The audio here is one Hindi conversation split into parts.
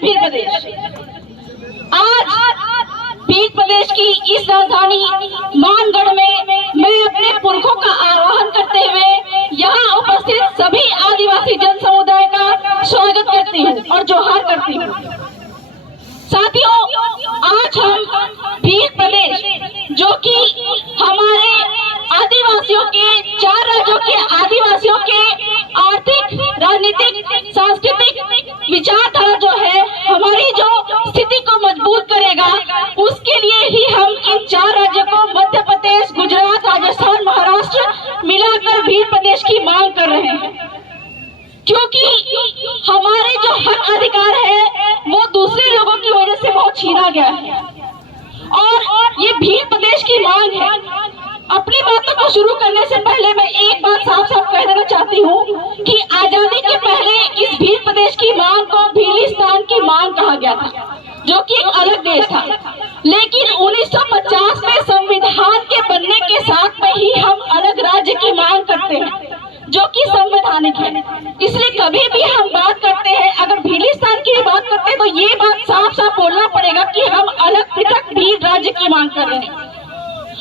भील प्रदेश। आज भील प्रदेश की इस राजधानी मानगढ़ में मैं अपने पुरखों का आह्वान करते हुए यहाँ उपस्थित सभी आदिवासी जन समुदाय का स्वागत करती हूँ और जोहार करती हूँ। साथियों, आज हम भील प्रदेश जो कि हमारे आदिवासियों के 4 राज्यों के आदिवासियों के आर्थिक, राजनीतिक, सांस्कृतिक विचारधारा जो है हमारी जो स्थिति को मजबूत करेगा, उसके लिए ही हम इन 4 राज्यों को मध्य प्रदेश, गुजरात, राजस्थान, महाराष्ट्र मिलाकर भील प्रदेश की मांग कर रहे हैं। क्योंकि हमारे जो हक अधिकार है वो दूसरे लोगों की वजह से बहुत छीना गया है और ये भील प्रदेश की मांग है। अपनी बातों को शुरू करने से पहले मैं एक बात साफ साफ कह देना चाहती हूँ कि आजादी के पहले इस भील प्रदेश की मांग को भीलिस्तान की मांग कहा गया था, जो कि एक अलग देश था। लेकिन 1950 में संविधान के बनने के साथ में ही हम अलग राज्य की मांग करते हैं, जो कि संवैधानिक है। इसलिए कभी भी हम बात करते हैं, अगर भीलिस्तान की बात करते हैं तो ये बात साफ साफ बोलना पड़ेगा कि हम अलग पृथक भील राज्य की मांग कर रहे हैं।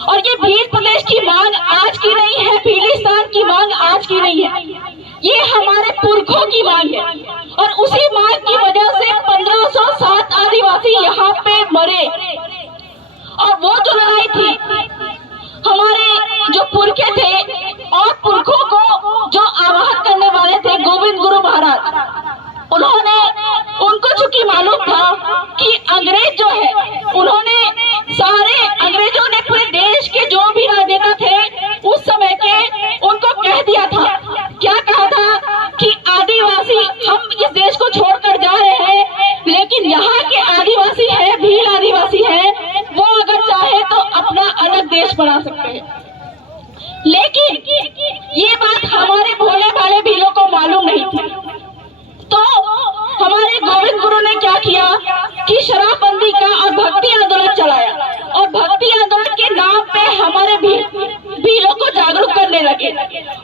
और ये भील प्रदेश की मांग आज की नहीं है, भीलिस्तान की मांग आज की नहीं है, ये हमारे पुरखों की मांग है। और उसी मांग की वजह से 1507 आदिवासी यहाँ पे मरे। और वो जो लड़ाई थी, हमारे जो पुरखे थे और पुरखों को जो आवाहन करने वाले थे गोविंद गुरु महाराज, उनको चूंकि मालूम था कि अंग्रेज जो है, अंग्रेजों ने पूरे देश के जो भी राजनेता थे उस समय के, उनको कह दिया था, क्या कहा था कि आदिवासी हम इस देश को छोड़कर जा रहे हैं, लेकिन यहाँ के आदिवासी है, भील आदिवासी है, वो अगर चाहे तो अपना अलग देश बना सकते हैं। लेकिन ये बात हमारे भोले भाले भीलों को मालूम नहीं थी। तो हमारे गोविंद गुरु ने क्या किया कि शराबबंदी का और भक्ति आंदोलन चलाया, और भक्ति आंदोलन के नाम पे हमारे भीलों को जागरूक करने लगे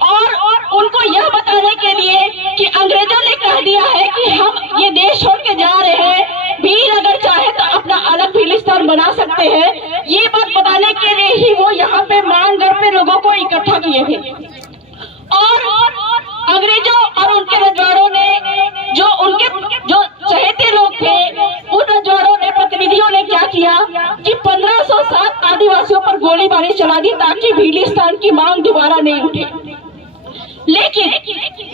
और उनको यह बताने के लिए कि अंग्रेजों ने कह दिया है कि हम ये देश छोड़ के जा रहे हैं, भील अगर चाहे तो अपना अलग भीलिस्तान बना सकते हैं। ये बात बताने के लिए ही वो यहाँ पे मानगढ़ पे लोगों को इकट्ठा किए थे। और अंग्रेजों और उनके रजवाड़ों ने, जो चहेते लोग थे, उन रजवाड़ों ने, प्रतिनिधियों ने क्या किया कि 1507 आदिवासियों पर गोलीबारी चला दी ताकि भीलिस्तान की मांग दोबारा नहीं उठे। लेकिन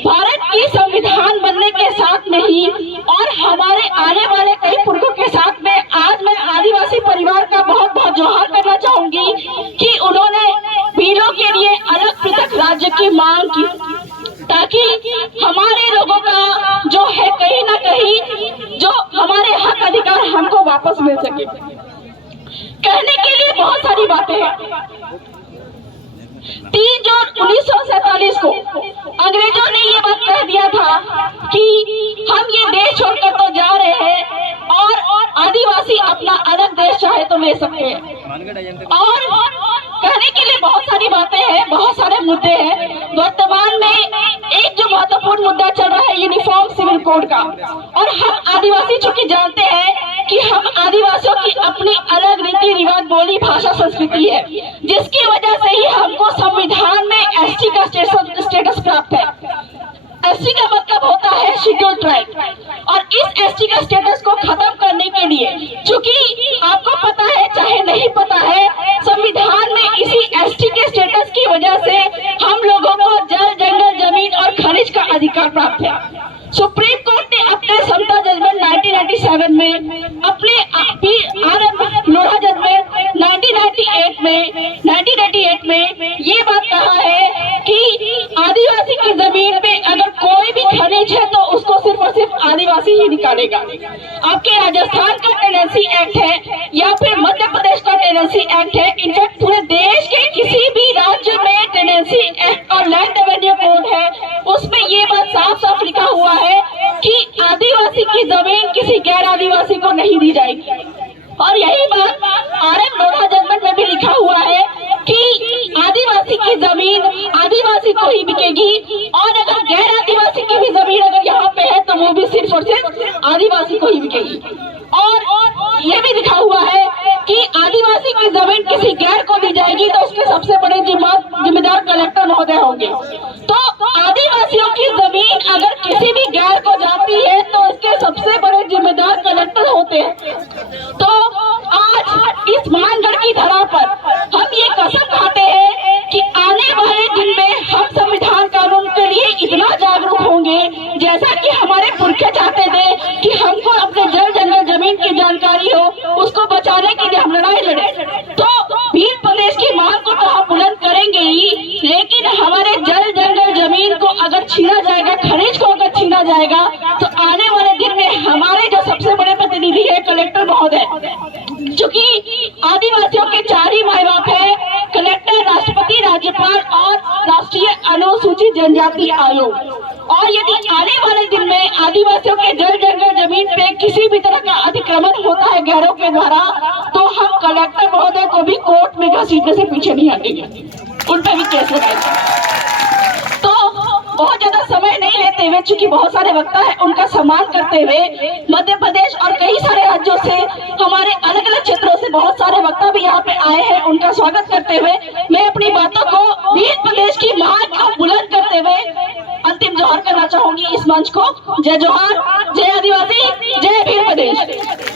भारत की संविधान बनने के साथ में ही और हमारे आने वाले कई पुरखों के साथ में आज मैं आदिवासी परिवार का बहुत बहुत जोहार करना चाहूंगी कि उन्होंने भीलों के लिए अलग पृथक राज्य की मांग की, ताकि हमारे लोगों का जो है कहीं ना कहीं जो हमारे हक अधिकार हमको वापस मिल सके। कहने के लिए बहुत सारी बातें हैं। 3 जून 1947 को अंग्रेजों ने ये बात कह दिया था कि हम ये देश छोड़कर तो जा रहे हैं और आदिवासी अपना अलग देश चाहे तो ले सकते हैं। और कहने के लिए बहुत सारी बातें हैं, बहुत सारे मुद्दे हैं। वर्तमान में एक जो महत्वपूर्ण मुद्दा चल रहा है यूनिफॉर्म सिविल कोड का, और हम आदिवासी चूंकि जानते हैं कि हम आदिवासियों की अपनी अलग रीति रिवाज, बोली, भाषा, संस्कृति है, जिसकी वजह से ही हमको संविधान में एसटी का स्टेटस प्राप्त है। एसटी का मतलब होता है शेड्यूल्ड ट्राइब, और इस एसटी का स्टेटस को खत्म करने के लिए, चूंकि आपको पता है चाहे नहीं पता है, संविधान में इसी एसटी के स्टेटस की वजह से हम लोगों को जल, जंगल, जमीन और खनिज का अधिकार प्राप्त है। सुप्रीम कोर्ट ने अपने समता जजमेंट 1997 में, अपने लोढ़ा जजमेंट 1998 में ये बात कहा है कि आदिवासी की जमीन पे अगर कोई भी खनिज है तो उसको सिर्फ और सिर्फ आदिवासी ही निकालेगा। आपके राजस्थान का टेनेंसी एक्ट है या फिर मध्य प्रदेश का टेनेंसी एक्ट है, इनफैक्ट पूरे देश के किसी भी राज्य में टेनेंसी एक्ट और लैंड रेवेन्यू कोड है, उसमें ये बात साफ साफ लिखा हुआ है कि आदिवासी की जमीन किसी गैर आदिवासी को नहीं दी जाएगी। और यही बात RM लोढ़ा जजमेंट में भी लिखा हुआ है कि आदिवासी की जमीन आदिवासी को ही बिकेगी, और अगर गैर आदिवासी की भी जमीन अगर यहाँ पे है तो वो भी सिर्फ और सिर्फ आदिवासी को ही बिकेगी। और ये भी लिखा हुआ है कि आदिवासी की जमीन किसी गैर को दी जाएगी तो उसके सबसे बड़े जिम्मेदार कलेक्टर महोदय होंगे। तो आदिवासियों की जमीन अगर किसी भी गैर को जाती है तो इसके सबसे बड़े जिम्मेदार कलेक्टर होते हैं। तो आज इस मानगढ़ की धरा पर हम ये कसम खाते हैं कि आने वाले दिन में हम संविधान कानून के लिए इतना जागरूक होंगे जैसा कि हमारे पुरखे चाहते थे कि हमको अपने जल जंगल जमीन की जानकारी हो, उसको बचाने के लिए हम लड़ाई लड़े। तो भील प्रदेश की मांग को तो हम बुलंद करेंगे ही, लेकिन हमारे जल जंगल जमीन को अगर छीना जाएगा, खनिज को अगर छीना जाएगा तो आने वाले दिन में हमारे जो सबसे बड़े प्रतिनिधि है कलेक्टर महोदय, चूंकि आदिवासियों के 4 ही माई बाप है, कलेक्टर, राष्ट्रपति, राज्यपाल और राष्ट्रीय अनुसूचित जनजाति आयोग। और यदि आने वाले दिन में आदिवासियों के जल जंगल जमीन पे किसी भी तरह का अतिक्रमण होता है गैरों के द्वारा, तो हम कलेक्टर महोदय को भी कोर्ट में घसीटने से पीछे नहीं हटेंगे, उन पर भी केस लगाएंगे। तो बहुत ज्यादा समय नहीं लेते हुए, चूंकि बहुत सारे वक्ता है, उनका सम्मान करते हुए मध्य प्रदेश और कई सारे राज्यों से, हमारे अलग अलग क्षेत्रों से बहुत सारे वक्ता भी यहाँ पे आए हैं, उनका स्वागत करते हुए मैं अपनी बातों को भील प्रदेश की मांग को बुलंद करते हुए अंतिम जोहार करना चाहूंगी इस मंच को। जय जोहार, जय आदिवासी, जय भील प्रदेश।